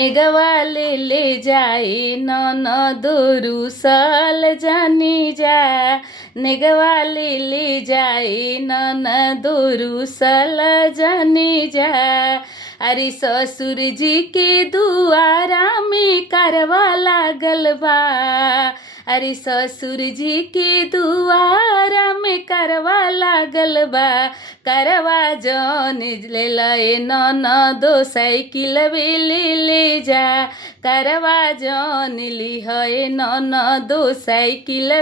नेगवा ले जाए ननदो रुसल जानी जा। नेगवा ले जाए ननदो रुसल जानी जा। अरे ससुर जी के दुआरा में करवा लागल बा। अरे ससुर जी के दुआरा में करवा लागल बा। करवा जौन ले लए ननदो साइकिल ले जा। करवा जौन लिहए ननदो साइकिल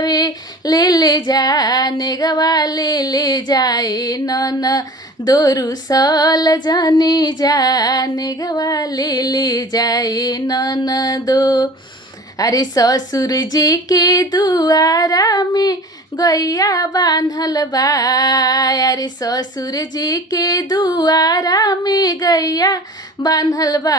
ले जा। नेगवा ले जाए ननदो रुसल जानी जा। नेगवा ले जाए ननदो। अरे ससुर जी के दुआरा में गैया बान्हल बा। अरे ससुर जी के दुआरा में गैया बान्हल बा।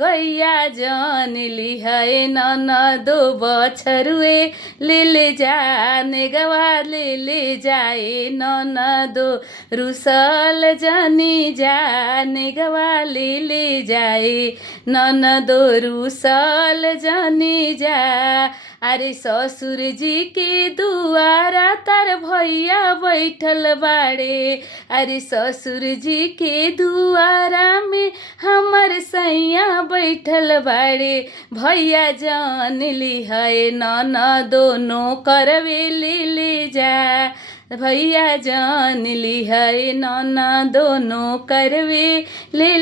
गैया जौन लिहए ननदो बछरुए ले जा। नेगवा ले जाए ननदो रुसल जानी जा। नेगवा ले जाए ननदो रुसल जानी जा। अरे ससुर जी के दुआरा तार भैया बैठल बाड़े। अरे ससुर जी के दुआरा में हमर सैया बैठल बाड़े। भैया जान लिहए ननदो नौकरवे ले जा। भैया जान लिहए ननदो नौकरवे ले